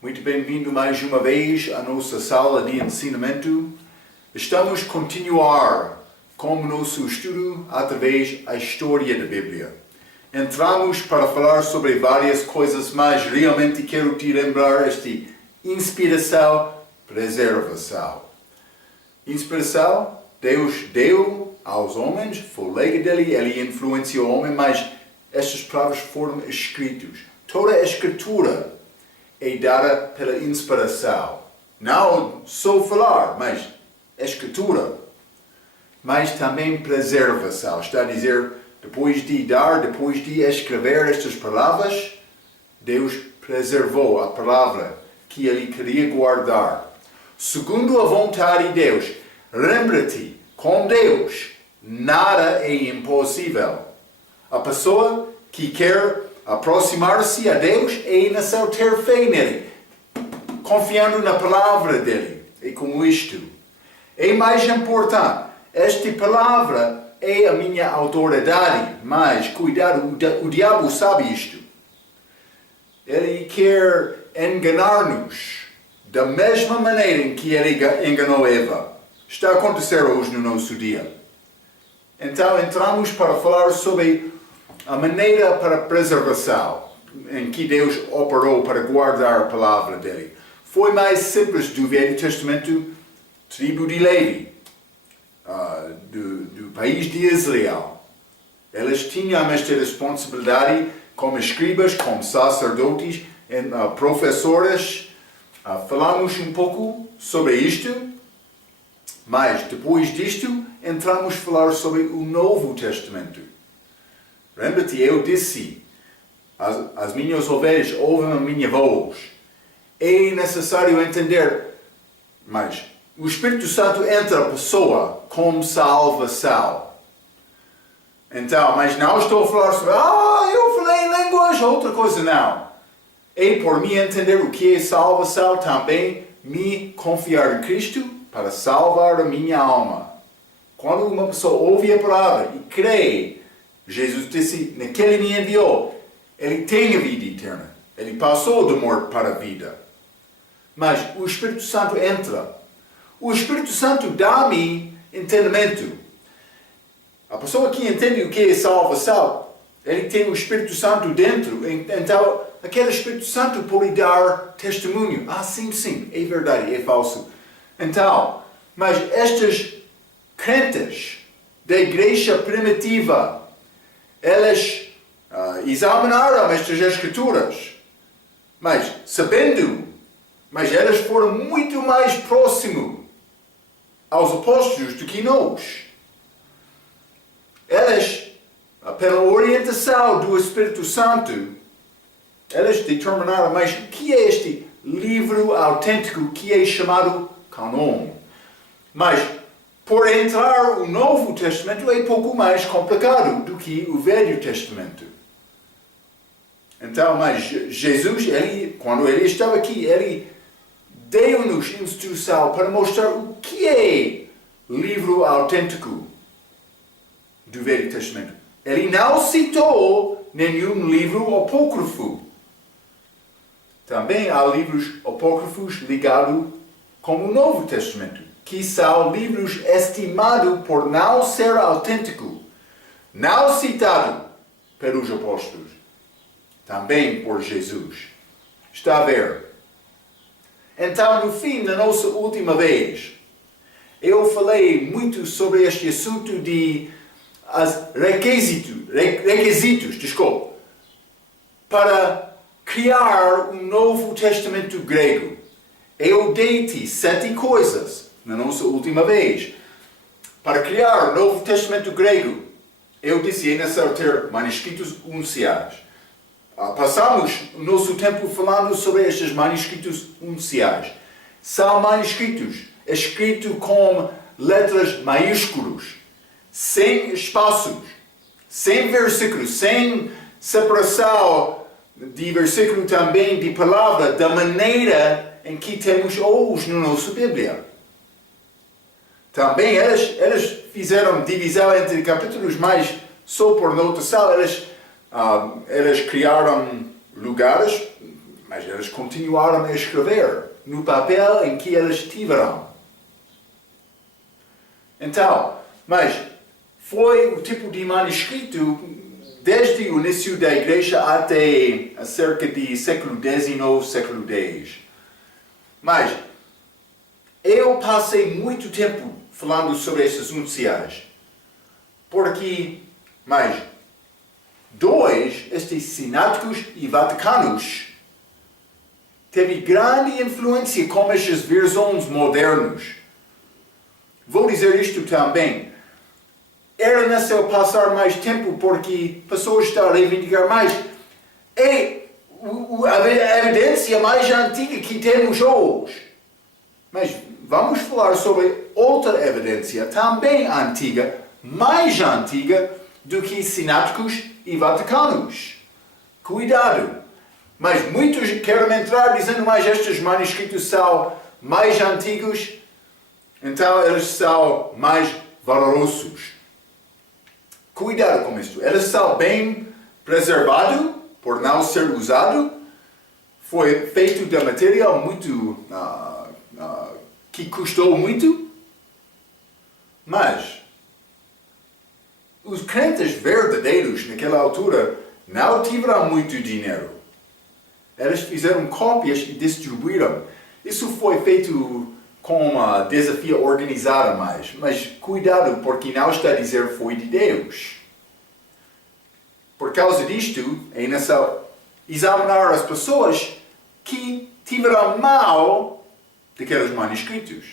Muito bem-vindo mais uma vez à nossa sala de ensinamento. Estamos a continuar com o nosso estudo através da história da Bíblia. Entramos para falar sobre várias coisas, mas realmente quero te lembrar esta inspiração, preservação. Inspiração, Deus deu aos homens, foi o legado dele, ele influenciou o homem, mas estas palavras foram escritas. Toda a escritura é dada pela inspiração. Não só falar, mas escritura. Mas também preservação. Está a dizer, depois de escrever estas palavras, Deus preservou a palavra que ele queria guardar. Segundo a vontade de Deus, lembra-te, com Deus, nada é impossível. A pessoa que quer aproximar-se a Deus é necessário ter fé nele, confiando na palavra dele. É como isto. É mais importante, esta palavra é a minha autoridade, mas cuidado, o diabo sabe isto. Ele quer enganar-nos da mesma maneira em que ele enganou Eva. Está a acontecer hoje no nosso dia. Então entramos para falar sobre a maneira para a preservação em que Deus operou para guardar a palavra dele. Foi mais simples do Velho Testamento, tribo de Levi, do país de Israel. Eles tinham esta responsabilidade como escribas, como sacerdotes, professores. Falamos um pouco sobre isto, mas depois disto entramos a falar sobre o Novo Testamento. Lembra-te, eu disse, as minhas ovelhas ouvem a minha voz. É necessário entender, mas o Espírito Santo entra a pessoa como salvação. Então, mas não estou a falar sobre, eu falei em línguas, outra coisa não. É por mim entender o que é salvação, também me confiar em Cristo para salvar a minha alma. Quando uma pessoa ouve a palavra e crê, Jesus disse, naquele me enviou, ele tem a vida eterna. Ele passou da morte para a vida. Mas o Espírito Santo entra. O Espírito Santo dá-me entendimento. A pessoa que entende o que é salvação, ele tem o Espírito Santo dentro. Então, aquele Espírito Santo pode dar testemunho. Sim, é verdade, é falso. Então, mas estes crentes da igreja primitiva, eles examinaram estas escrituras, mas eles foram muito mais próximos aos apóstolos do que nós. Eles, pela orientação do Espírito Santo, eles determinaram, mas o que é este livro autêntico que é chamado canon? Mas, por entrar o Novo Testamento é um pouco mais complicado do que o Velho Testamento. Então, mas Jesus, quando ele estava aqui, ele deu-nos instrução para mostrar o que é livro autêntico do Velho Testamento. Ele não citou nenhum livro apócrifo. Também há livros apócrifos ligados com o Novo Testamento, que são livros estimados por não ser autêntico, não citado pelos apóstolos, também por Jesus. Está a ver? Então, no fim da nossa última vez, eu falei muito sobre este assunto de requisitos, para criar um Novo Testamento grego. Eu dei-te 7 coisas na nossa última vez. Para criar o Novo Testamento grego, eu disse, é necessário ter manuscritos unciais. Passamos o nosso tempo falando sobre estes manuscritos unciais. São manuscritos escritos com letras maiúsculas, sem espaços, sem versículos, sem separação de versículo também de palavra, da maneira em que temos hoje na nossa Bíblia. Também eles fizeram divisão entre capítulos, mas só por notação, eles criaram lugares Mas eles continuaram a escrever no papel em que eles tiveram. Então, mas foi o tipo de manuscrito desde o início da igreja até cerca de século XIX, século X. Mas eu passei muito tempo falando sobre esses noticiários, porque, mas, estes sináticos e vaticanos, teve grande influência com estes versões modernos. Vou dizer isto também. Era necessário passar mais tempo porque pessoas estão a reivindicar mais. É a evidência mais antiga que temos hoje. Mas vamos falar sobre outra evidência também antiga, mais antiga do que sináticos e vaticanos. Cuidado! Mas muitos querem entrar dizendo que estes manuscritos são mais antigos, então eles são mais valorosos. Cuidado com isto. Eles são bem preservados por não ser usado. Foi feito de material muito que custou muito. Mas os crentes verdadeiros naquela altura não tiveram muito dinheiro. Eles fizeram cópias e distribuíram. Isso foi feito com uma desafio organizada mais. Mas cuidado, porque não está a dizer foi de Deus. Por causa disto, é necessário examinar as pessoas que tiveram mal daqueles manuscritos.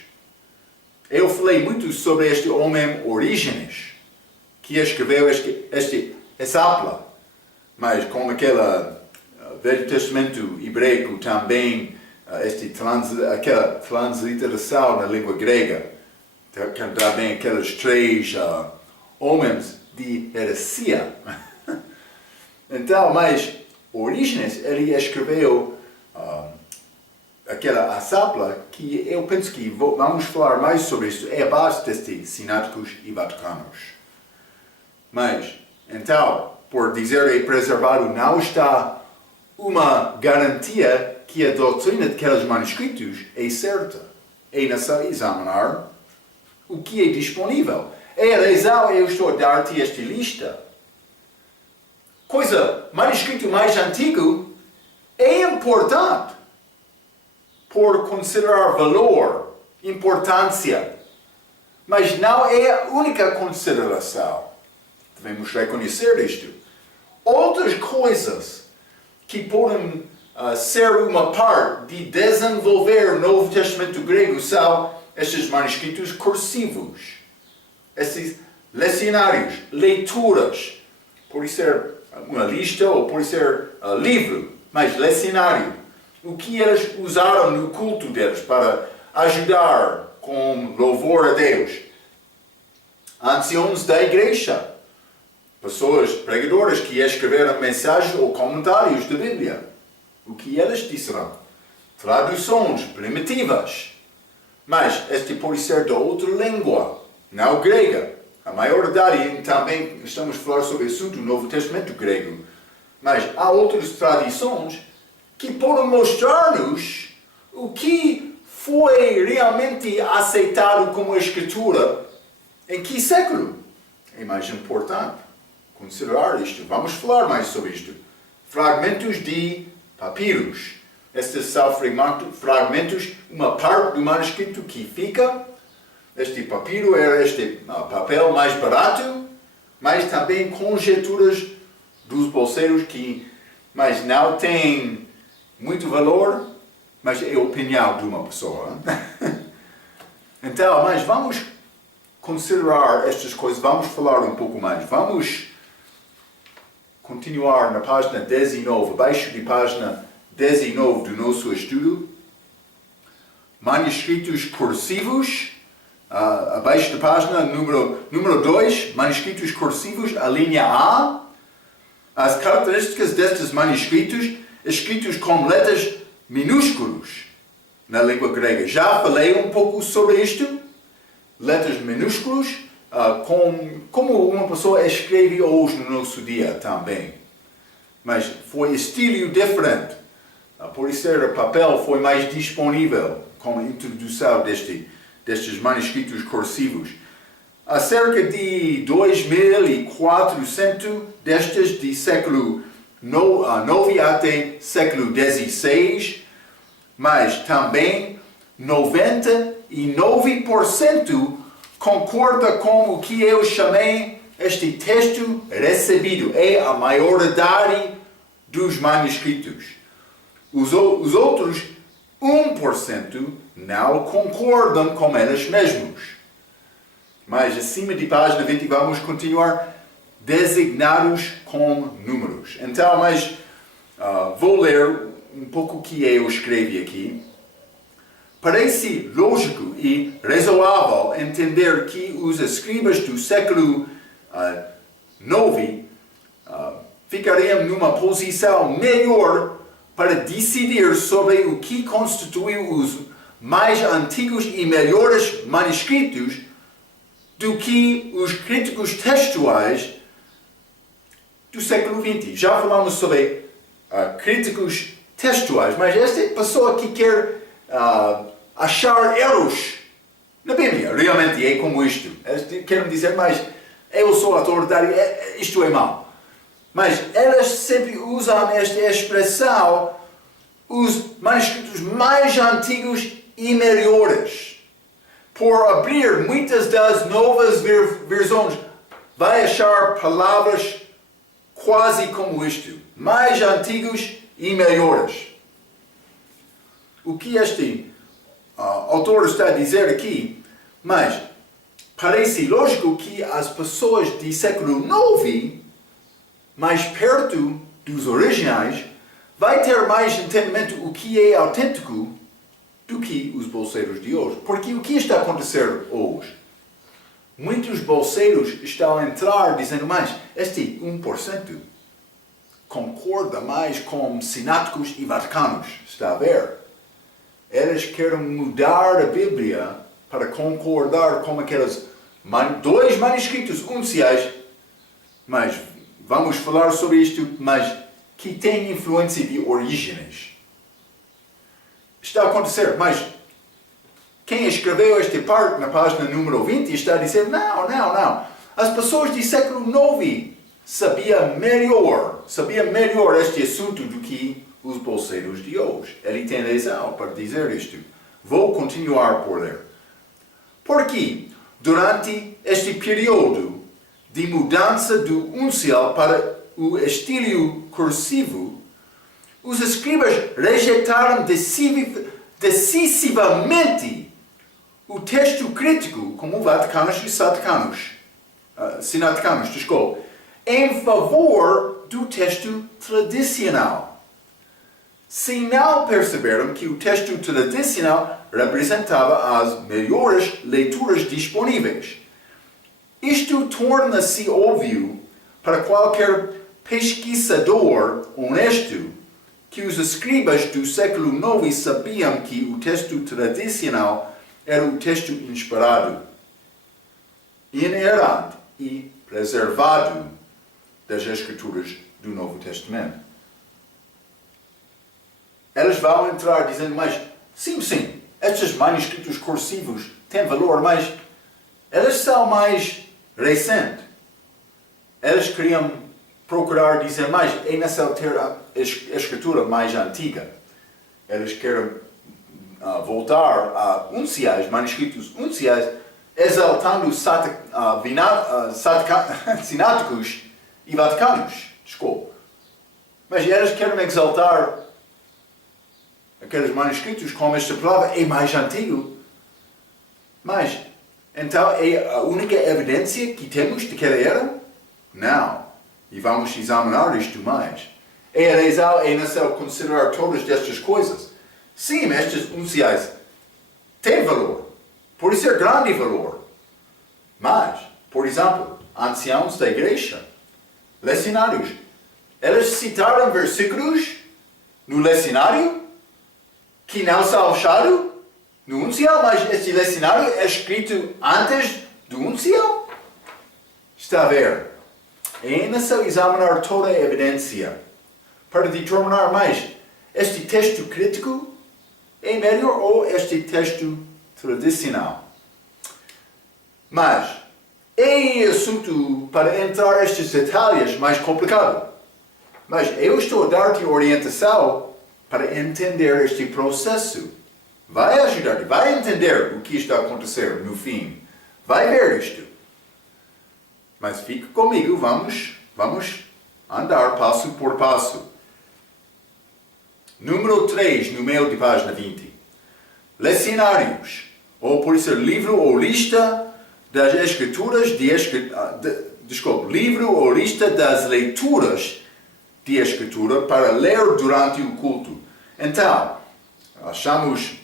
Eu falei muito sobre este homem Orígenes, que escreveu essa apla, mas com aquele Velho Testamento hebraico também, aquela transliteração na língua grega, também aqueles três homens de heresia. Então, mas Orígenes, ele escreveu aquela sapla que eu penso que vamos falar mais sobre isso, é a base destes sináticos e vaticanos. Mas, então, por dizer é preservado, não está uma garantia que a doutrina daqueles manuscritos é certa. É necessário examinar o que é disponível. É a razão eu estou a dar-te esta lista. Manuscrito mais antigo é importante por considerar valor, importância, mas não é a única consideração. Devemos reconhecer isto. Outras coisas que podem ser uma parte de desenvolver o Novo Testamento grego são estes manuscritos cursivos, esses lecionários, leituras. Pode ser uma lista ou pode ser livro, mas lecionário. O que eles usaram no culto deles para ajudar com louvor a Deus. Anciãos da igreja, pessoas pregadoras que escreveram mensagens ou comentários da Bíblia. O que eles disseram? Traduções primitivas. Mas este pode ser de outra língua, não grega. A maioridade também estamos a falar sobre o assunto do Novo Testamento grego. Mas há outras tradições que podem mostrar-nos o que foi realmente aceitado como escritura em que século. É mais importante considerar isto. Vamos falar mais sobre isto. Fragmentos de papiros. Estes são fragmentos, uma parte do manuscrito que fica. Este papiro era este papel mais barato, mas também conjecturas dos bolseiros mas não tem muito valor, mas é a opinião de uma pessoa. Então, mas vamos considerar estas coisas, vamos falar um pouco mais. Vamos continuar na página 19, abaixo de página 19 do nosso estudo. Manuscritos cursivos, abaixo da página número 2, manuscritos cursivos, a linha A. As características destes manuscritos, escritos com letras minúsculas na língua grega. Já falei um pouco sobre isto. Letras minúsculas, como uma pessoa escreve hoje no nosso dia também. Mas foi estilo diferente. Por isso, o papel foi mais disponível como introdução destes manuscritos cursivos. Há cerca de 2.400 destes de século IX até século XVI, mas também 99% concorda com o que eu chamei este texto recebido. É a maioridade dos manuscritos. Os outros 1% não concordam com eles mesmos. Mas acima de página 20 vamos continuar designados com números. Então, vou ler um pouco o que eu escrevi aqui. Parece lógico e razoável entender que os escribas do século IX ficariam numa posição melhor para decidir sobre o que constituiu os mais antigos e melhores manuscritos do que os críticos textuais do século XX. Já falamos sobre críticos textuais, mas esta pessoa que quer achar erros na Bíblia, realmente é como isto. Quero dizer, mas eu sou autoritário, isto é mau. Mas elas sempre usam esta expressão, os manuscritos mais antigos e melhores. Por abrir muitas das novas versões, vai achar palavras quase como isto, mais antigos e melhores. O que este autor está a dizer aqui, mas parece lógico que as pessoas do século IX, mais perto dos originais, vai ter mais entendimento do que é autêntico do que os bolseiros de hoje. Porque o que está a acontecer hoje? Muitos bolseiros estão a entrar dizendo, mas este 1% concorda mais com sináticos e vaticanos. Está a ver? Eles querem mudar a Bíblia para concordar com aqueles dois manuscritos unciais, mas vamos falar sobre isto, mas que tem influência de Orígenes. Está a acontecer, mas quem escreveu esta parte na página número 20 está a dizer, não. As pessoas do século IX sabiam melhor este assunto do que os bolseiros de hoje. Ele tem razão para dizer isto. Vou continuar por ler. Porque durante este período de mudança do uncial para o estilo cursivo, os escribas rejeitaram decisivamente o texto crítico, como vaticanos e sinaticanos, em favor do texto tradicional. Se não perceberam que o texto tradicional representava as melhores leituras disponíveis. Isto torna-se óbvio para qualquer pesquisador honesto que os escribas do século IX sabiam que o texto tradicional era o texto inspirado, inerrante e preservado das Escrituras do Novo Testamento. Eles vão entrar dizendo, mas sim, estes manuscritos cursivos têm valor, mas eles são mais recentes. Eles queriam procurar dizer, mas é necessário ter a escritura mais antiga. Eles querem voltar a unciais, manuscritos unciais, exaltando sináticos e vaticanos. Mas eles querem exaltar aqueles manuscritos como esta palavra é mais antigo. Mas, então, é a única evidência que temos daquela era? Não. E vamos examinar isto mais. É necessário considerar todas estas coisas. Sim, estes unciais têm valor. Pode ser grande valor. Mas, por exemplo, anciãos da igreja, lecionários, eles citaram versículos no lecionário que não são achados no uncial, mas este lecionário é escrito antes do uncial. Está a ver? É necessário examinar toda a evidência para determinar mais. este texto crítico é melhor ou este texto tradicional? Mas é assunto para entrar nestes detalhes mais complicado. Mas eu estou a dar-te orientação para entender este processo. Vai ajudar-te, vai entender o que está a acontecer no fim. Vai ver isto. Mas fica comigo, vamos andar passo por passo. Número 3, no meio de página 20. Lecionários, ou pode ser livro ou lista das escrituras livro ou lista das leituras de escritura para ler durante o culto. Então, achamos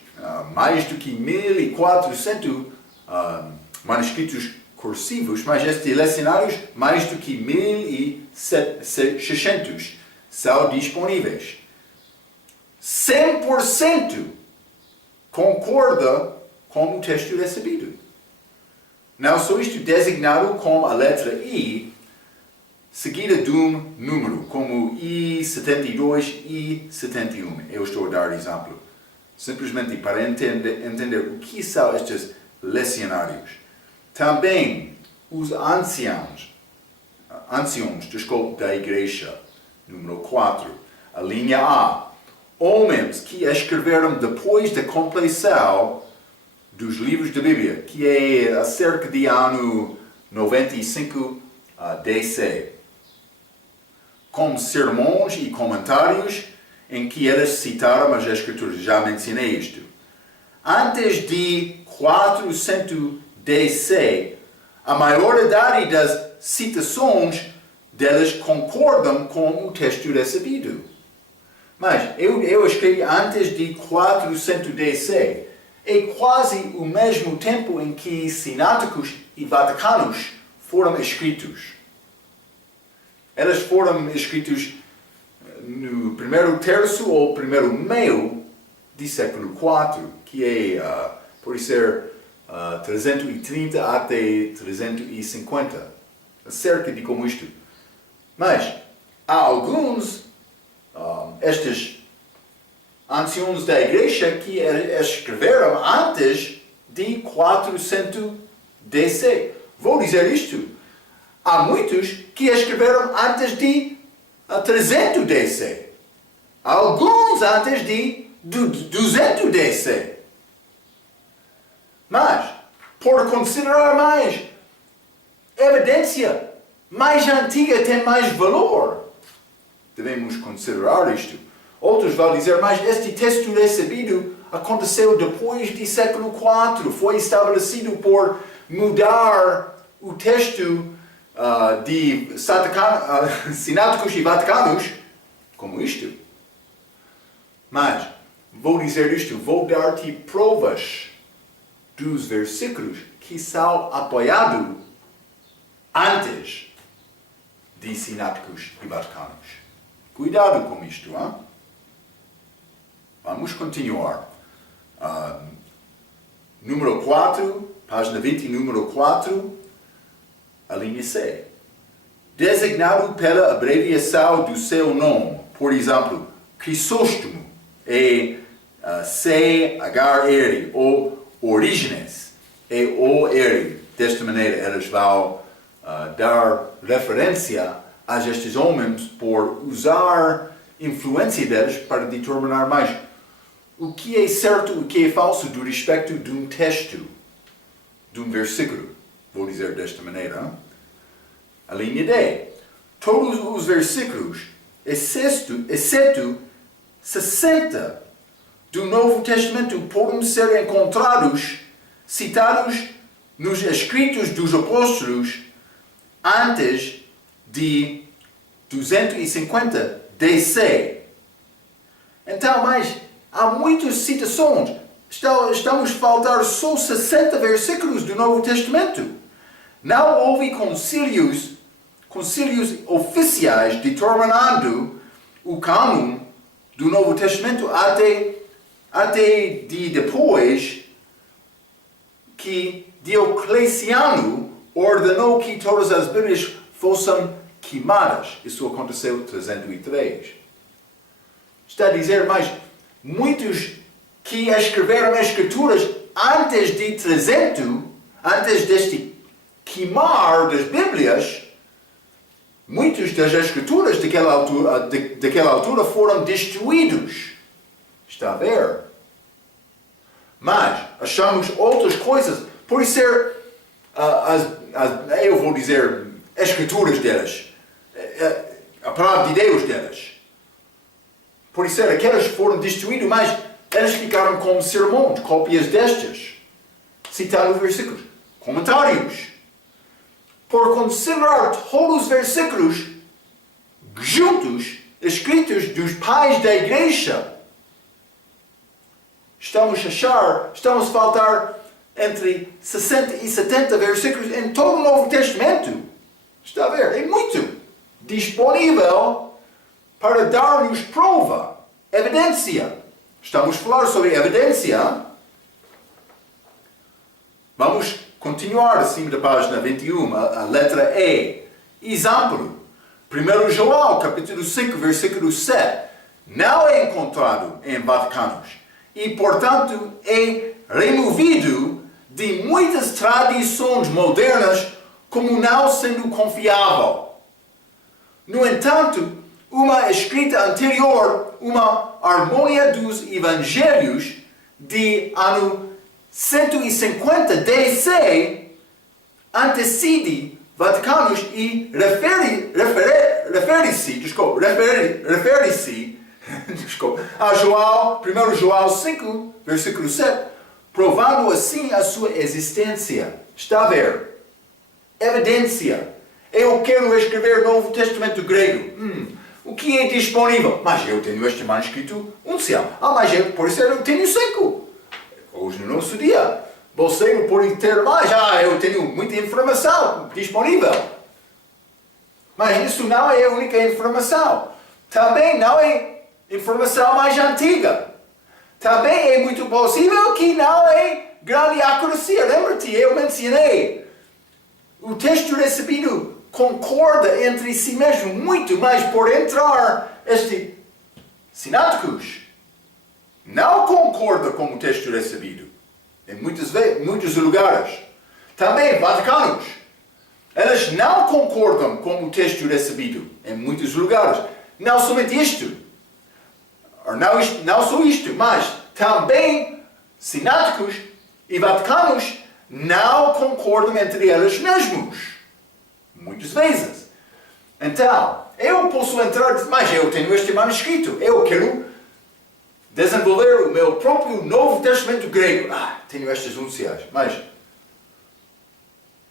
mais do que 1.400 manuscritos cursivos, mas estes lecionários, mais do que 1.600 são disponíveis. 100% concorda com o texto recebido. Não só isto designado com a letra I, seguida de um número, como I72, I71. Eu estou a dar exemplo. Simplesmente para entender o que são estes lecionários. Também os anciãos da igreja, número 4, a linha A. Homens que escreveram depois da compleição dos livros da Bíblia, que é acerca de ano 95 DC, com sermões e comentários em que eles citaram as Escrituras. Já mencionei isto. Antes de 400 DC, a maioridade das citações deles concordam com o texto recebido. Mas eu escrevi antes de 400 DC. É quase o mesmo tempo em que Sináticos e Vaticanos foram escritos. Eles foram escritos no primeiro terço ou primeiro meio do século IV, que é, pode ser 330 até 350. Cerca de como isto. Mas há alguns, estes anciãos da igreja que escreveram antes de 400 DC. Vou dizer isto. Há muitos que escreveram antes de 300 DC. Alguns antes de 200 DC. Mas, por considerar mais evidência mais antiga tem mais valor, devemos considerar isto. Outros vão dizer, mas este texto recebido aconteceu depois do século IV. Foi estabelecido por mudar o texto de Sináticos e Vaticanos, como isto. Mas, vou dizer isto, vou dar-te provas dos versículos que são apoiados antes de Sináticos e Vaticanos. Cuidado com isto, hein? Vamos continuar. Número 4, página 20, número 4, a linha C. Designado pela abreviação do seu nome, por exemplo, Crisóstomo, é CHR, ou Orígenes, é OR. Desta maneira, eles vão dar referência a estes homens por usar influência deles para determinar mais o que é certo e o que é falso do respeito de um texto, de um versículo. Vou dizer desta maneira. Hein? A linha D. Todos os versículos, exceto 60 do Novo Testamento, podem ser encontrados, citados nos escritos dos apóstolos antes de 250 DC. Então, mas há muitas citações. Estamos a faltar só 60 versículos do Novo Testamento. Não houve concílios oficiais determinando o cânon do Novo Testamento até de depois que Diocleciano ordenou que todas as Bíblias fossem queimadas. Isso aconteceu em 303. Está a dizer, mas muitos que escreveram escrituras antes de 300, antes deste queimar das Bíblias, muitas das escrituras daquela altura foram destruídos. Está a ver? Mas achamos outras coisas, por ser, eu vou dizer, escrituras delas, a palavra de Deus delas. Por ser aquelas foram destruídas, mas elas ficaram como sermões, cópias destas, citando versículos, comentários. Por considerar todos os versículos juntos, escritos dos pais da igreja, estamos a faltar entre 60 e 70 versículos em todo o Novo Testamento. Está a ver? É muito disponível para dar-nos prova, evidência. Estamos a falar sobre evidência. Vamos continuar acima da página 21, a letra E. Exemplo. 1 João, capítulo 5, versículo 7. Não é encontrado em Vaticanos e, portanto, é removido de muitas tradições modernas como não sendo confiável. No entanto, uma escrita anterior, uma harmonia dos evangelhos de ano 150 DC, antecede Vaticanos e refere-se a João, 1 João 5, versículo 7, provando assim a sua existência. Está a ver? Evidência. Eu quero escrever Novo Testamento grego. O que é disponível? Mas eu tenho este manuscrito uncial. Mas por isso eu tenho 5. Hoje no nosso dia. Você não pode ter mais. Eu tenho muita informação disponível. Mas isso não é a única informação. Também não é informação mais antiga. Também é muito possível que não é grande acuracia. Lembra-te, eu mencionei. O texto recebido concorda entre si mesmo muito, mas por entrar este sináticos não concorda com o texto recebido em muitos lugares. Também Vaticanos, elas não concordam com o texto recebido em muitos lugares. Não somente isto, não só isto, mas também sináticos e Vaticanos não concordam entre eles mesmos. Muitas vezes. Então, eu posso entrar e dizer, mas eu tenho este manuscrito. Eu quero desenvolver o meu próprio Novo Testamento grego. Tenho estas unciais. Mas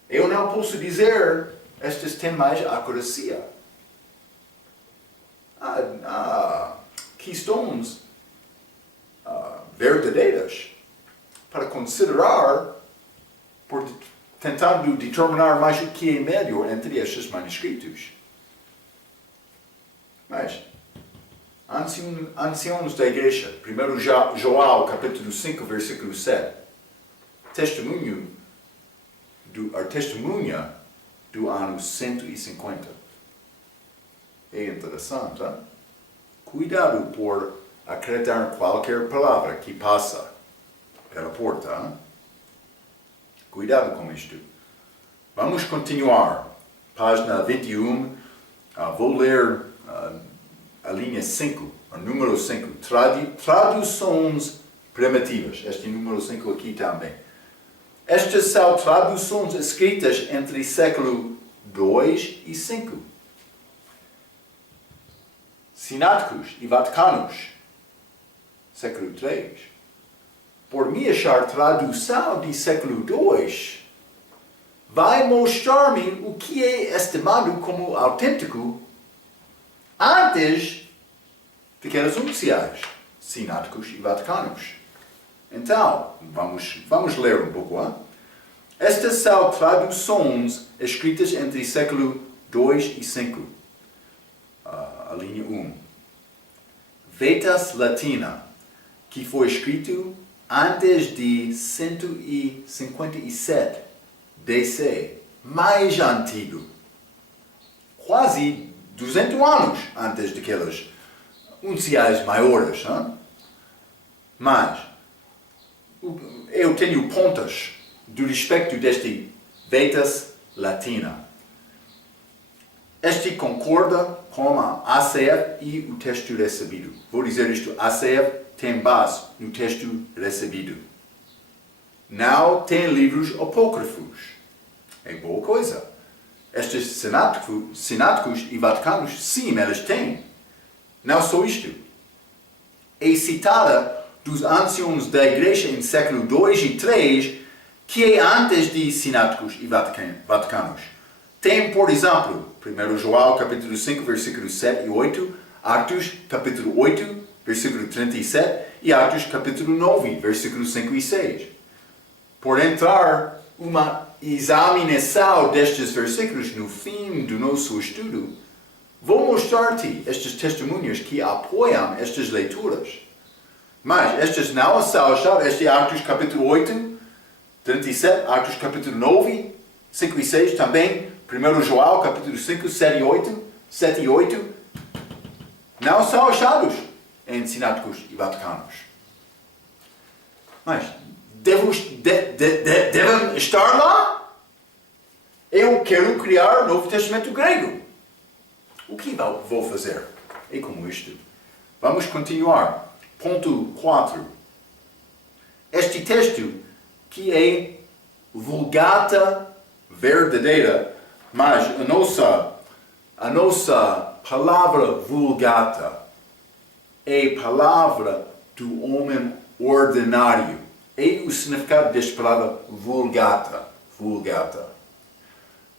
eu não posso dizer estas têm mais acuracia. Questões verdadeiras para considerar tentando determinar mais o que é melhor entre estes manuscritos. Mas, anciãos da igreja, 1 João, capítulo 5, versículo 7, testemunha do ano 150. É interessante, hein? Cuidado por acreditar qualquer palavra que passa pela porta, hein? Cuidado com isto. Vamos continuar. Página 21. Vou ler a linha 5, o número 5. Traduções primitivas. Este número 5 aqui também. Estas são traduções escritas entre século 2 e 5. Sináticos e Vaticanos, século 3. Por me achar tradução de século II, vai mostrar-me o que é estimado como autêntico antes daquelas unciais, sináticos e vaticanos. Então, vamos ler um pouco. Hein? Estas são traduções escritas entre século II e 5. A linha 1. Vetus Latina, que foi escrito antes de 157 DC, mais antigo, quase 200 anos antes daquelas unciais maiores, mas eu tenho pontas do respeito deste Vetas Latina. Este concorda com a ACF e o texto recebido. Vou dizer isto, ACF tem base no texto recebido. Não tem livros apócrifos. É boa coisa. Estes sináticos e vaticanos, sim, eles têm. Não só isto. É citada dos anciãos da Igreja em século II e III, que é antes de sináticos e vaticanos. Tem, por exemplo, 1 João capítulo 5, versículos 7 e 8, Atos capítulo 8, versículo 37 e Atos capítulo 9, versículos 5 e 6. Por entrar uma examinação destes versículos no fim do nosso estudo, vou mostrar-te estes testemunhos que apoiam estas leituras. Mas estes não são achados, este é Atos capítulo 8, 37, Atos capítulo 9, 5 e 6 também, 1 João capítulo 5, 7 e 8, não são achados em sináticos e vaticanos. Mas devem estar lá? Eu quero criar o Novo Testamento grego. O que vou fazer? É como isto. Vamos continuar. Ponto 4. Este texto, que é Vulgata verdadeira, mas a nossa palavra Vulgata é palavra do homem ordinário. É o significado desta palavra Vulgata.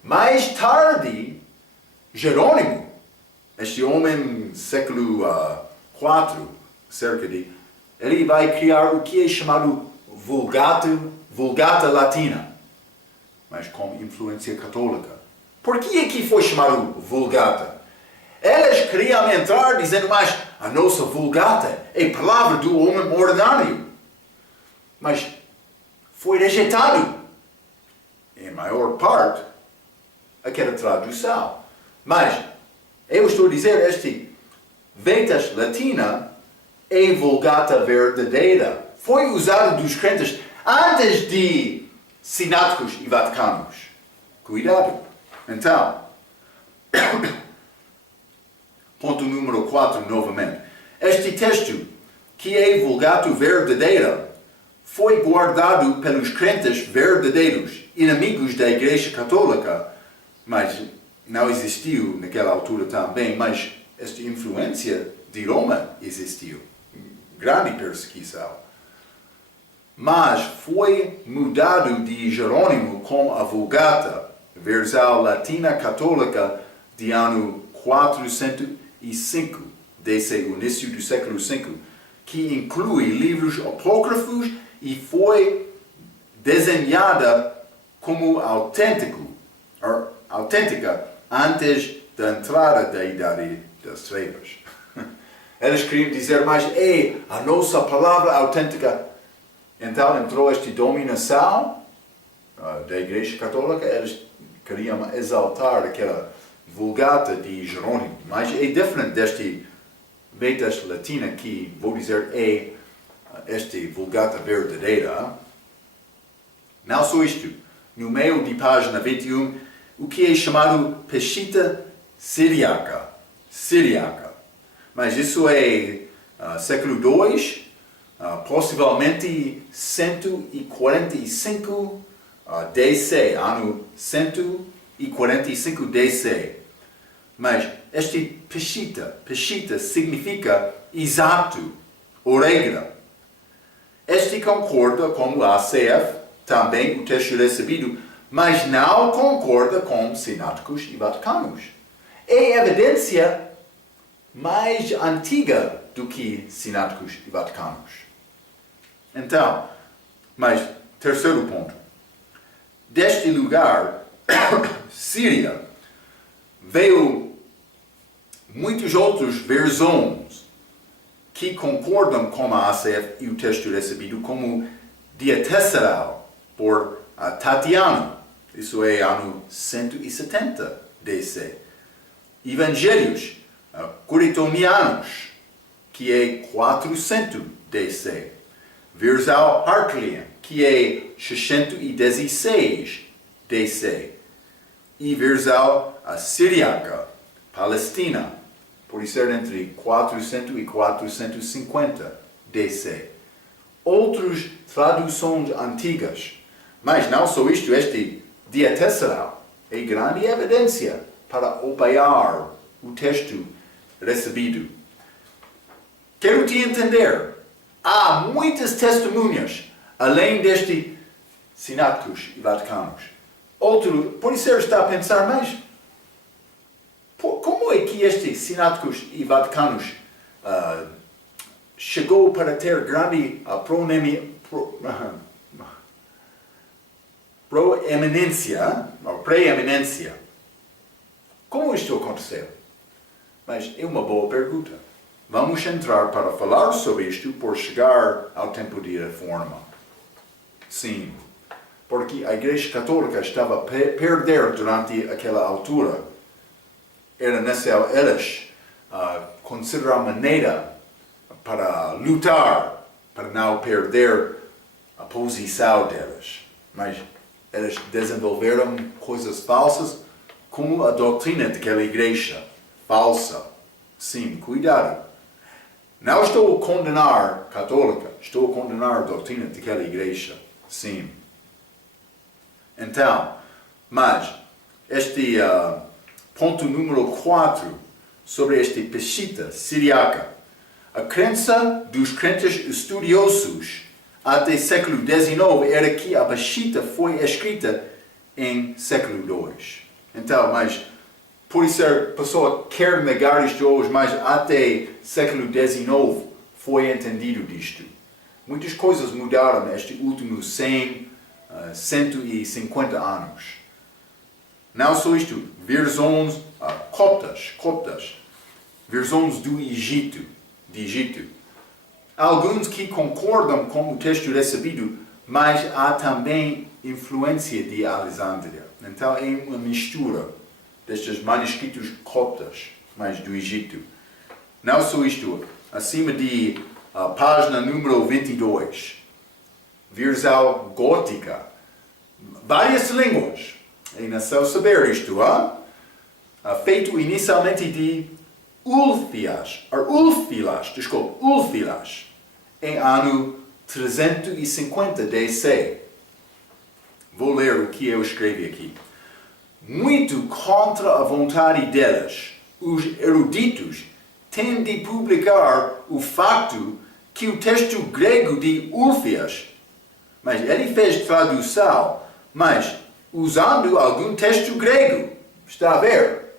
Mais tarde, Jerônimo, este homem século IV, cerca de, ele vai criar o que é chamado Vulgata Latina, mas com influência católica. Por que é que foi chamado Vulgata? Eles queriam entrar dizendo, mas a nossa Vulgata é palavra do homem ordinário. Mas foi rejeitado, em maior parte, aquela tradução. Mas eu estou a dizer, este Vetas Latina é Vulgata verdadeira. Foi usado dos crentes antes de sináticos e vaticanos. Cuidado. Então, ponto número 4 novamente. Este texto, que é Vulgata verdadeira, foi guardado pelos crentes verdadeiros, inimigos da Igreja Católica, mas não existiu naquela altura também, mas esta influência de Roma existiu. Grande perseguição. Mas foi mudado de Jerônimo com a Vulgata, versão latina católica de ano 405, DC, o início do século V, que inclui livros apócrifos e foi desenhada como autêntica antes da entrada da Idade das Trevas. Eles queriam dizer mais, a nossa palavra autêntica. Então entrou esta dominação da Igreja Católica, eles queriam exaltar aquela Vulgata de Jerônimo, mas é diferente deste Vetas Latina que, vou dizer, é esta Vulgata verdadeira. Não só isto, no meio de página 21, o que é chamado Peshitta Syriaca. Mas isso é século II, possivelmente 145 DC, ano 145 DC. Mas este Peshitta significa exato ou regra. Este concorda com o ACF, também o texto recebido, mas não concorda com sináticos e vaticanos. É evidência mais antiga do que sináticos e vaticanos. Então, mas terceiro ponto. Deste lugar, Síria, veio muitas outras versões que concordam com a ACF e o texto recebido, como Diatessaral, por Tatiano, isso é ano 170 DC. Evangelhos Curitonianos, que é 400 DC. Virzal Hartlian, que é 616 DC. E Virzal Siriaca, Palestina, por ser entre 400 e 450 DC. Outras traduções antigas, mas não só isto, este diatessaral é grande evidência para apoiar o texto recebido. Quero te entender, há muitas testemunhas, além deste Sináticos e Vaticanos. Outro, por isso está a pensar, mas como é que este Sináticos e Vaticanos chegou para ter grande preeminência? Como isto aconteceu? Mas é uma boa pergunta. Vamos entrar para falar sobre isto por chegar ao tempo de reforma. Sim, porque a Igreja Católica estava a perder durante aquela altura. Era necessário eles considerar maneira para lutar, para não perder a posição deles. Mas eles desenvolveram coisas falsas como a doutrina daquela igreja falsa. Sim, cuidado. Não estou a condenar a católica, estou a condenar a doutrina daquela igreja. Sim. Então, mas este ponto número 4 sobre este Peshitta siriaca. A crença dos crentes estudiosos até século XIX era que a Peshitta foi escrita em século II. Então, mas por isso a pessoa quer negar isto hoje, mas até século XIX foi entendido disto. Muitas coisas mudaram nestes últimos 150 anos. Não só isto, versões coptas, versões do Egito, de Egito. Alguns que concordam com o texto recebido, mas há também influência de Alexandria. Então é uma mistura destes manuscritos coptas, mas do Egito. Não só isto, acima de página número 22, versão gótica, várias línguas. É necessário saber isto, feito inicialmente de Ulfilas, em ano 350 DC. Vou ler o que eu escrevi aqui. Muito contra a vontade deles, os eruditos têm de publicar o facto que o texto grego de Ulfilas, mas ele fez tradução, mas usando algum texto grego. Está a ver?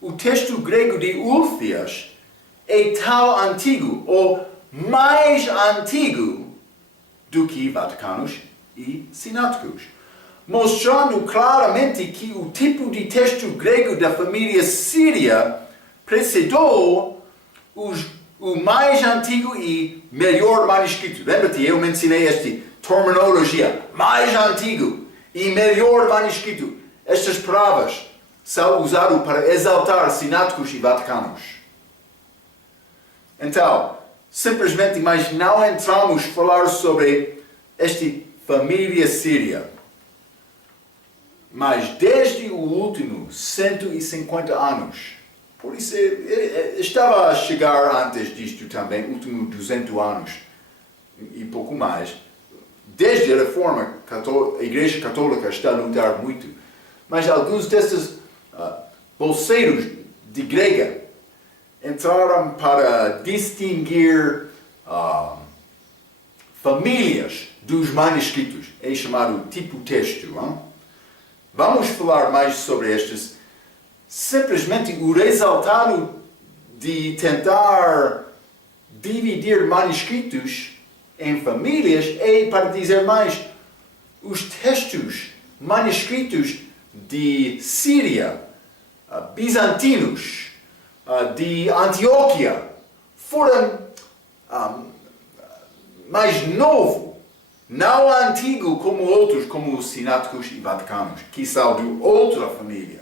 O texto grego de Ulfilas é tão antigo, ou mais antigo, do que Vaticanos e Sináticos, mostrando claramente que o tipo de texto grego da família síria precedeu o mais antigo e melhor manuscrito. Lembra-te, eu mencionei esta terminologia, mais antigo e melhor manuscrito. Estas palavras são usadas para exaltar Sináticos e Vaticanos. Então, simplesmente, mas não entramos a falar sobre esta família síria. Mas desde o último 150 anos, por isso estava a chegar antes disto também, último 200 anos e pouco mais, desde a reforma, a Igreja Católica está a lutar muito. Mas alguns destes bolseiros de grega entraram para distinguir famílias dos manuscritos. É chamado tipo texto. Vamos falar mais sobre estes. Simplesmente o resultado de tentar dividir manuscritos em famílias é para dizer mais os textos manuscritos de Síria, bizantinos, de Antioquia, foram mais novo, não antigo como outros, como os Sináticos e Vaticanos, que são de outra família.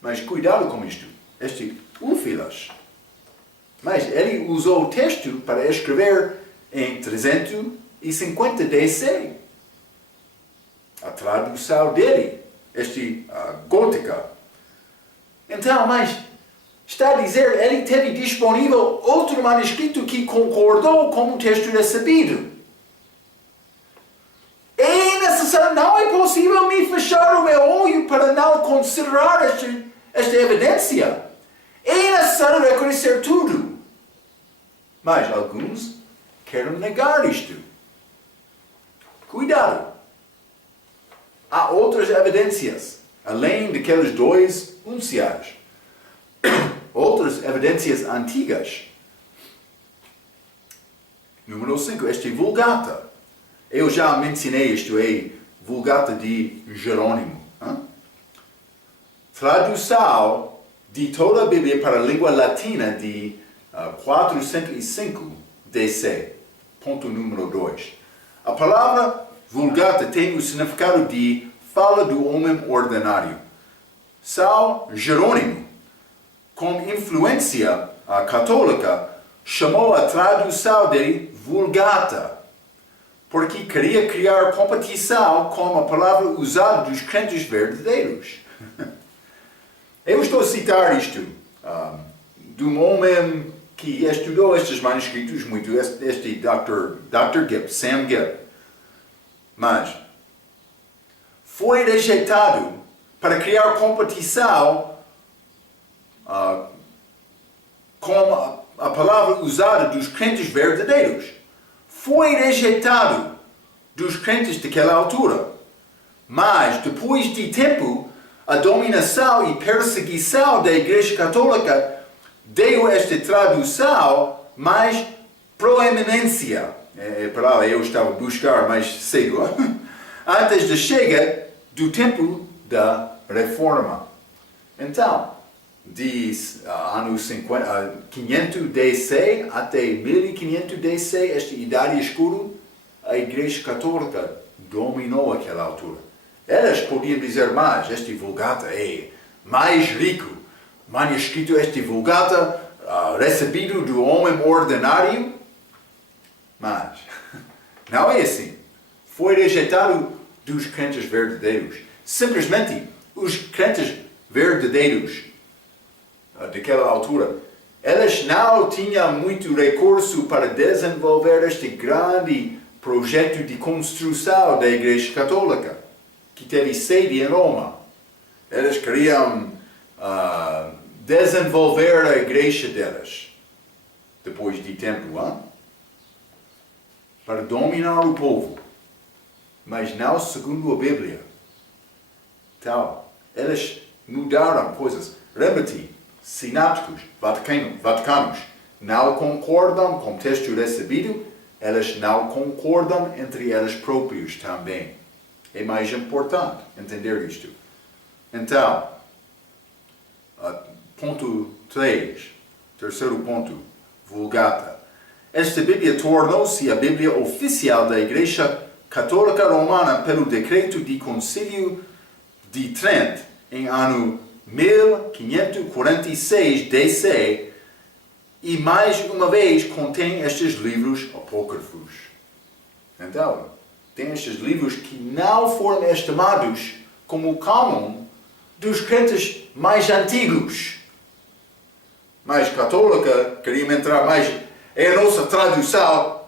Mas cuidado com isto. Este Ulfilas Mas ele usou o texto para escrever em 350 DC. A tradução dele, gótica. Então, mas está a dizer, ele teve disponível outro manuscrito que concordou com o texto recebido. É necessário, não é possível me fechar o meu olho para não considerar esta evidência. É necessário reconhecer tudo. Mas alguns querem negar isto. Cuidado. Há outras evidências, além daqueles dois enunciados. Outras evidências antigas. Número 5, Vulgata. Eu já mencionei isto, Vulgata de Jerônimo. Tradução de toda a Bíblia para a língua latina de 405 DC. Ponto número 2. A palavra Vulgata tem o significado de fala do homem ordinário. São Jerônimo, com influência católica, chamou a tradução de Vulgata, porque queria criar competição com a palavra usada dos crentes verdadeiros. Eu estou a citar isto de um homem que estudou estes manuscritos muito, este Dr. Gibb, Sam Gibb. Mas foi rejeitado para criar competição com a palavra usada dos crentes verdadeiros. Foi rejeitado dos crentes daquela altura. Mas, depois de tempo, a dominação e perseguição da Igreja Católica deu esta tradução mais proeminência. É a palavra eu estava a buscar mais cedo. Antes da chega do tempo da Reforma. Então, diz anos 500 DC até 1500 DC, esta idade escura, a Igreja Católica dominou aquela altura. Elas podiam dizer mais, este Vulgata é mais rico, manuscrito este Vulgata recebido do homem ordinário, mas não é assim. Foi rejeitado dos crentes verdadeiros. Simplesmente, os crentes verdadeiros daquela altura, elas não tinham muito recurso para desenvolver este grande projeto de construção da Igreja Católica, que teve sede em Roma. Elas queriam desenvolver a igreja delas, depois de tempo, para dominar o povo, mas não segundo a Bíblia. Então, elas mudaram coisas. Lembra-te, sinápticos, vaticanos, não concordam com o texto recebido, elas não concordam entre elas próprios também. É mais importante entender isto. Então, ponto 3, terceiro ponto, Vulgata. Esta Bíblia tornou-se a Bíblia oficial da Igreja Católica Romana pelo decreto de Concílio de Trento em ano 1546 DC e mais uma vez contém estes livros apócrifos. Então, tem estes livros que não foram estimados como o cânon dos crentes mais antigos. Mais católica, queriam entrar mais. É a nossa tradução.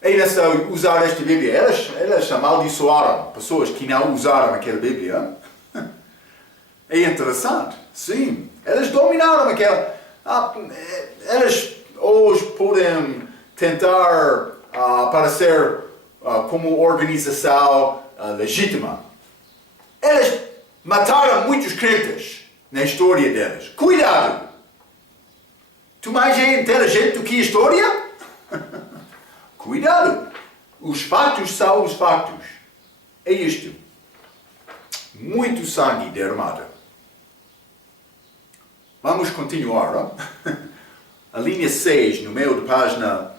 É necessário usar esta Bíblia. Elas amaldiçoaram pessoas que não usaram aquela Bíblia. É interessante. Sim. Elas dominaram aquela. Elas hoje podem tentar aparecer como organização legítima. Elas mataram muitos crentes na história delas. Cuidado! Tu mais é inteligente do que a história? Cuidado! Os fatos são os fatos. É isto. Muito sangue derramado. Vamos continuar. A linha 6, no meio da página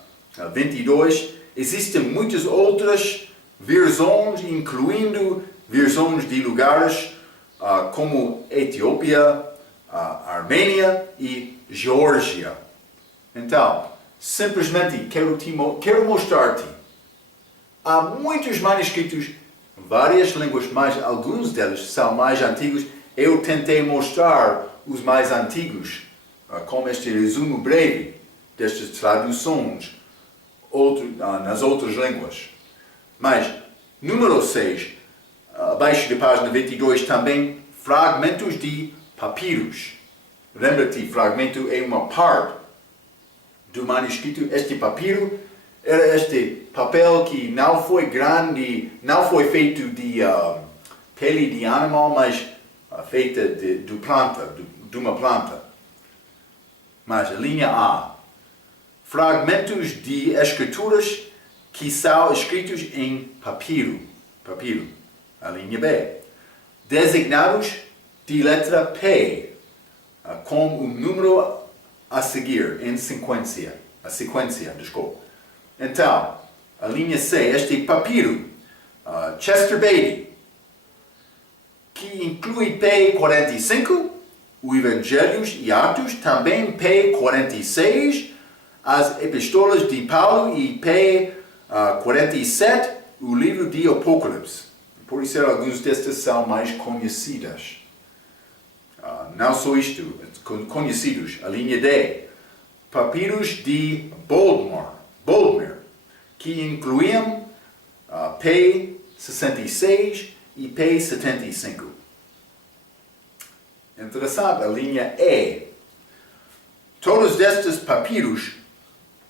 22, existem muitas outras versões, incluindo versões de lugares como Etiópia, Armênia e Geórgia. Então, simplesmente quero mostrar-te. Há muitos manuscritos, várias línguas, mas alguns deles são mais antigos. Eu tentei mostrar os mais antigos, com este resumo breve destas traduções nas outras línguas. Mas, número 6, abaixo da página 22, também fragmentos de papiros. Lembra-te, fragmento é uma parte do manuscrito. Este papiro era este papel que não foi grande, não foi feito de pele de animal, mas feita de uma planta. Mas a linha A, fragmentos de escrituras que são escritos em papiro. A linha B, designados de letra P, com o número a seguir, em sequência. Então, a linha C, este papiro, Chester Beatty, que inclui P45, o Evangelhos e Atos, também P46, as Epístolas de Paulo e P47, o livro de Apocalipse. Por isso, algumas destas são mais conhecidas. Não só isto, conhecidos. A linha D, papiros de Bodmer, que incluíam P66 e P75. Interessante, a linha E. Todos estes papiros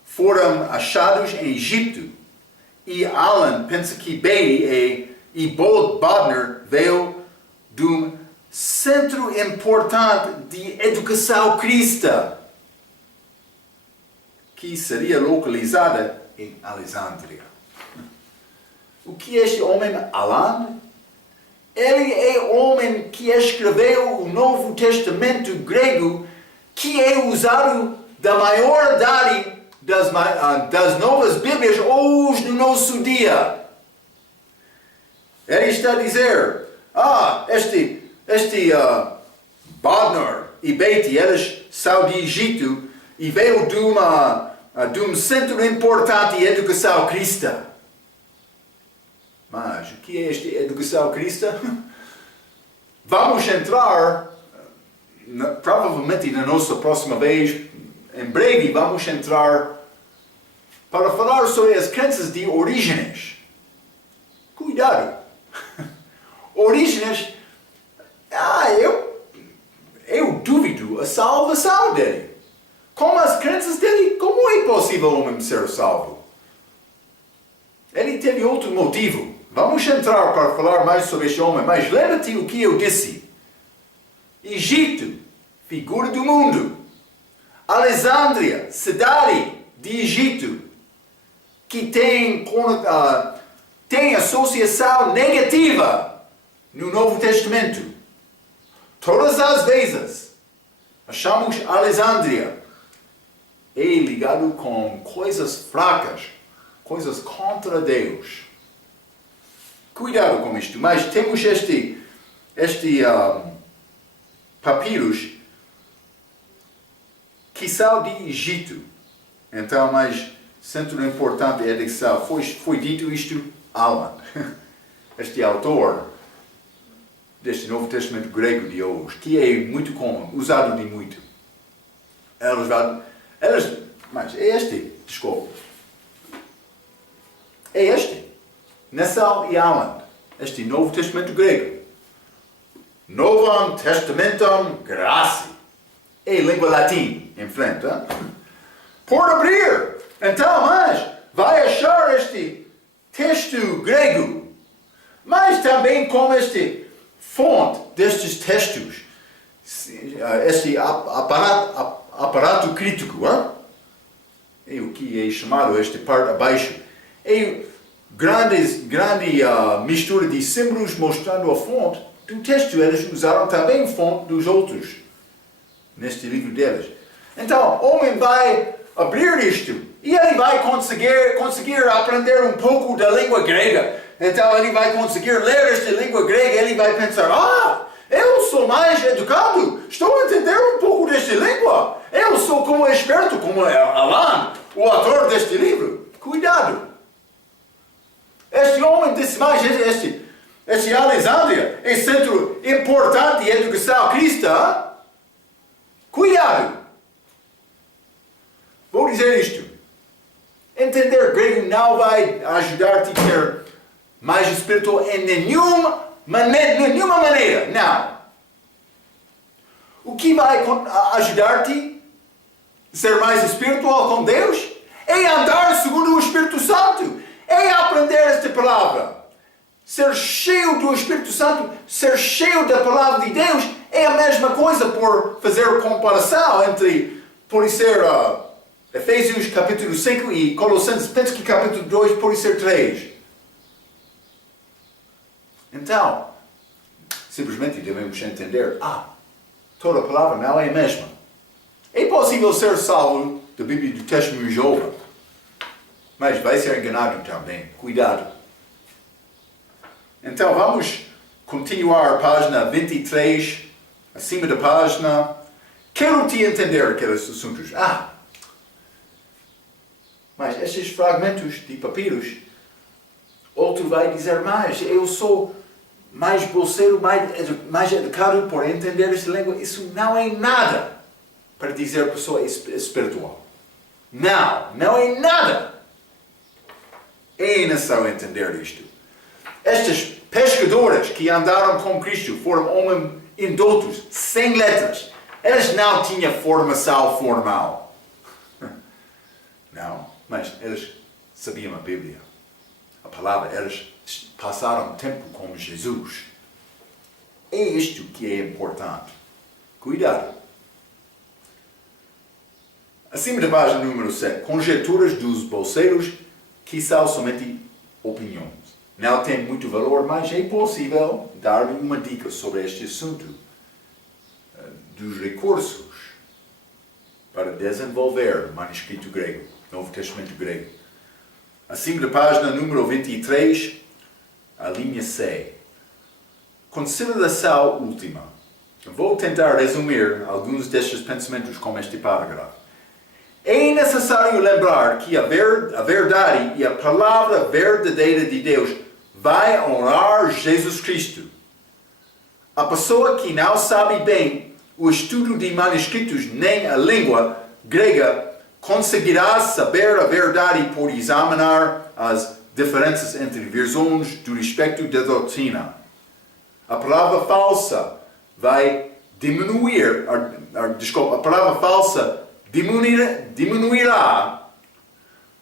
foram achados em Egito, e Allen pensa que Beatty e Bodmer veio de um centro importante de educação cristã, que seria localizada em Alexandria. O que é este homem, Allen? Ele é o homem que escreveu o Novo Testamento grego, que é usado da maioridade das novas Bíblias hoje no nosso dia. Ele está a dizer, este Bodmer e Beatty, eles são de Egito e veio de um centro importante de educação cristã. Mas o que é esta educação cristã? Vamos entrar, provavelmente na nossa próxima vez, em breve vamos entrar para falar sobre as crenças de Orígenes. Cuidado! Orígenes, eu duvido a salvação dele. Com as crenças dele, como é possível o homem ser salvo? Ele teve outro motivo. Vamos entrar para falar mais sobre este homem, mas lembra-te o que eu disse. Egito, figura do mundo. Alexandria, cidade de Egito, que tem associação negativa no Novo Testamento. Todas as vezes achamos Alexandria é ligado com coisas fracas, coisas contra Deus. Cuidado com isto, mas temos este papiros que são de Egito. Então, mas centro importante é que foi dito isto, Allen, este autor deste Novo Testamento grego de hoje, que é muito comum, usado de muito. Mas é este, desculpa. É este. Nassau e Allen, este Novo Testamento grego. Novum Testamentum Gracie. É língua latim, em frente. Hein? Por abrir. Então, mas vai achar este texto grego, mas também com este fonte destes textos, este aparato crítico. Hein? É o que é chamado esta parte abaixo. É grande mistura de símbolos mostrando a fonte do texto. Eles usaram também a fonte dos outros neste livro deles. Então, o homem vai abrir isto e ele vai conseguir aprender um pouco da língua grega. Então, ele vai conseguir ler esta língua grega e ele vai pensar, eu sou mais educado, estou a entender um pouco desta língua. Eu sou como experto, como Alan, o autor deste livro. Cuidado. Este homem disse mais, este Alexandria é centro importante de educação cristã. Cuidado. Vou dizer isto. Entender grego não vai ajudar-te a ter mais espiritual em nenhuma maneira. Não. O que vai ajudar-te a ser mais espiritual com Deus é andar segundo o Espírito Santo. É aprender esta palavra. Ser cheio do Espírito Santo, ser cheio da palavra de Deus, é a mesma coisa por fazer comparação entre, por ser Efésios capítulo 5 e Colossenses, penso que capítulo 2 pode ser 3. Então, simplesmente devemos entender, toda a palavra não é a mesma. É possível ser salvo da Bíblia do Testemunho de Jeová, mas vai ser enganado também. Cuidado. Então, vamos continuar a página 23, acima da página. Quero te entender aqueles assuntos. Mas estes fragmentos de papiros, outro vai dizer mais. Eu sou mais bolseiro, mais educado por entender esta língua. Isso não é nada para dizer pessoa espiritual. Não é nada. É necessário entender isto. Estes pescadores que andaram com Cristo foram homens indultos, sem letras. Eles não tinham formação formal. Não, mas eles sabiam a Bíblia. A palavra, eles passaram tempo com Jesus. É isto que é importante. Cuidado. Acima da página número 7, conjecturas dos bolseiros que são somente opiniões. Não tem muito valor, mas é possível dar-lhe uma dica sobre este assunto. Dos recursos para desenvolver o manuscrito grego, Novo Testamento grego. Acima da página número 23, a linha C. Consideração última. Vou tentar resumir alguns destes pensamentos com este parágrafo. É necessário lembrar que a verdade e a palavra verdadeira de Deus vai honrar Jesus Cristo. A pessoa que não sabe bem o estudo de manuscritos nem a língua grega conseguirá saber a verdade por examinar as diferenças entre versões do respeito da doutrina. A palavra falsa vai diminuir, a palavra falsa diminuirá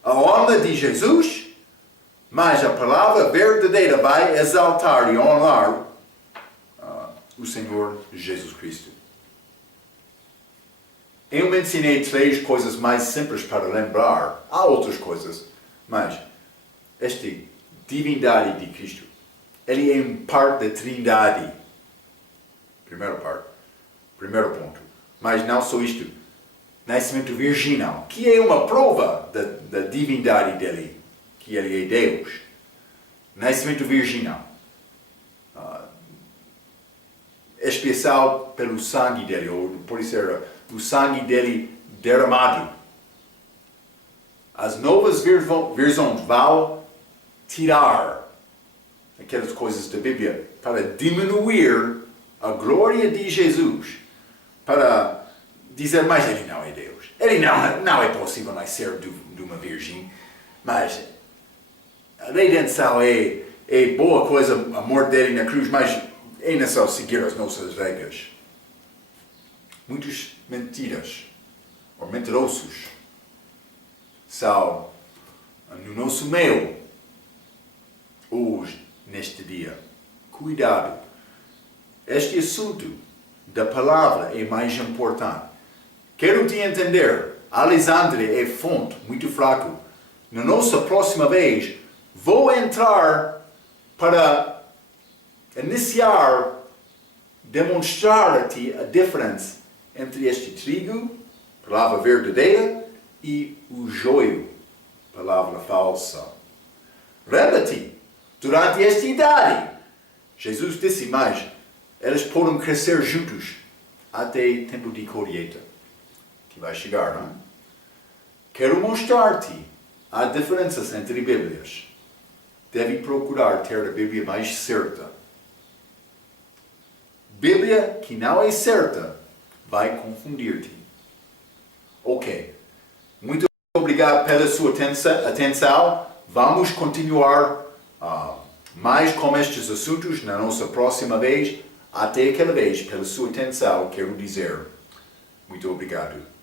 a honra de Jesus, mas a palavra verdadeira vai exaltar e honrar o Senhor Jesus Cristo. Eu mencionei 3 coisas mais simples para lembrar. Há outras coisas, mas esta divindade de Cristo, ele é parte da Trindade. Primeiro ponto. Mas não só isto. Nascimento virginal, que é uma prova da divindade dele, que ele é Deus. Nascimento virginal. Especial pelo sangue dele, ou pode ser o sangue dele derramado. As novas versões vão tirar aquelas coisas da Bíblia para diminuir a glória de Jesus, para dizer, mas ele não é Deus. Ele não é possível nascer de uma virgem, mas a redenção é boa coisa, a morte dele na cruz, mas é necessário seguir as nossas regras. Muitas mentiras, ou mentirosos, são no nosso meio, hoje, neste dia. Cuidado. Este assunto da palavra é mais importante. Quero te entender. Alexandre é fonte muito fraco. Na nossa próxima vez, vou entrar para iniciar, demonstrar-te a diferença entre este trigo, palavra verdadeira, e o joio, palavra falsa. Lembra-te, durante esta idade, Jesus disse mais, eles podem crescer juntos até tempo de colheita. que vai chegar, não é? Quero mostrar-te há diferenças entre Bíblias. Deve procurar ter a Bíblia mais certa. Bíblia que não é certa vai confundir-te. Ok. Muito obrigado pela sua atenção. Vamos continuar mais com estes assuntos na nossa próxima vez. Até aquela vez, pela sua atenção, quero dizer muito obrigado.